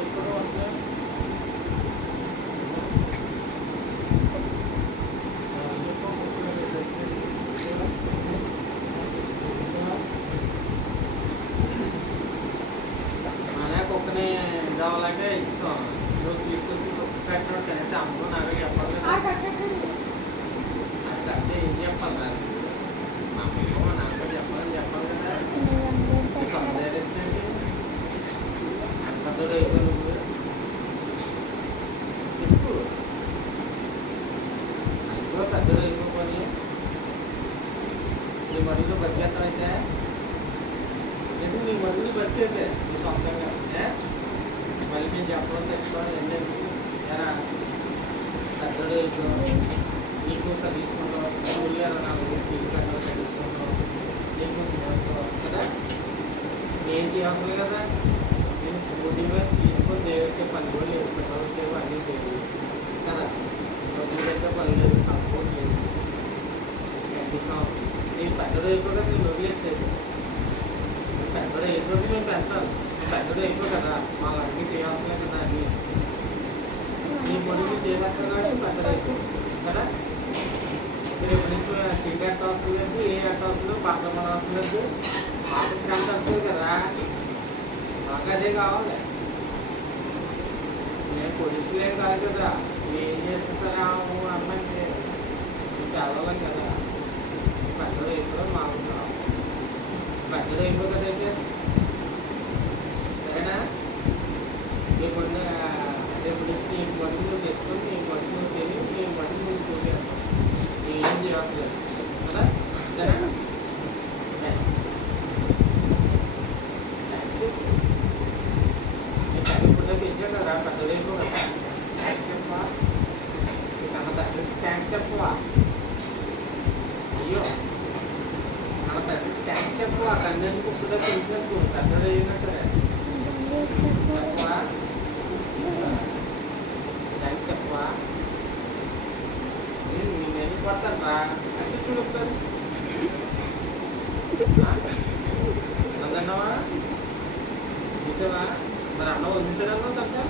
ఎప్పుడు వస్తాయి మన కుక్కని ఇదవ్వాలంటే ఇస్తాం నువ్వు తీసుకొచ్చి కుక్క పెట్టడం కనీసం అమ్మ నాకు చెప్పాలి కదా అది కడితే ఏం చెప్పాలి నాకు మా అమ్మ మా నాన్న చెప్పాలని చెప్పాలి కదా సొంత డైరెక్షన్ ఏంటి పెద్దోడు అయిపోయి నువ్వు చెప్పు అయ్యో పెద్దోడు అయిపోయి నీ మడుగులు బతికేస్తానైతే ఎందుకు నీ మడుగులు బతికేదే నీ సొంతంగా మళ్ళీ నేను చెప్పడం చెప్తాను ఏం లేదు ఎలా పెద్దోడు అయిపోయి నీకు చదివించుకుంటావు స్కూల్ నాకు నీకు పెద్దలు చదివించుకుంటావు నీకు కదా ఏం చేయాలి కదా నేను స్కూటీ మీద తీసుకొని దేవుడికి పని కూడా లేదు పెట్రోల్ సేవ్ అన్నీ సేవ్ కదా డబ్బులు పెట్టే పని లేదు తక్కువ లేదు కనీసం నేను పెద్దడు అయిపో కదా నేను వదిలేసేది పెద్దడు అయిపోతే మేము పెంచాలి పెద్దడు అయిపో కదా మా వాడికి చేయాల్సిన కదా అన్నీ ఈ పొడికి చేయలేకపోయినాడు పెద్దడు అయిపో కదా మీరు ఎప్పుడు టికెట్ ఎట్ట అవసరం లేదు ఏ ఎట్ట అవసరం లేదు పక్కన మన అవసరం లేదు ఆఫీస్ శ్రమ తక్కువ కదా మాకు అదే కావాలి నేను పోలీసులు ఏం కాదు కదా ఏం చేస్తే సరే అమ్మంటే పేదవాళ్ళం కదా పెద్దడు అయిపోయి మాకు కావాలి పెద్దడు అయిపో కదా అయితే సరేనా రేపు రేపు నుంచి నీ మటుకు నువ్వు తెచ్చుకొని నీ మటుకు నువ్వు తెలియదు నీ మటుకు నువ్వు స్కూల్ చేస్తావు నేను ఏం చేయాల్సి లేదు కదా సరేనా థ్యాంక్స్ ఇచ్చాడు కదా పెద్దడు అయిపో కదా థ్యాంక్స్ చెప్పవా కన్న తండ్రికి థ్యాంక్స్ చెప్పవా అయ్యో కన్న తండ్రికి థ్యాంక్స్ చెప్పవా కన్నేందుకు ఇప్పుడు పెంచినందుకు పెద్దడు అయినా సరే చెప్పవా థ్యాంక్స్ చెప్పవా నేను పడతాను రా అసలు చూడు ఒకసారి అందన్నావా తీసావా మరి అన్న వదిలేసాడన్నా సరిగ్గా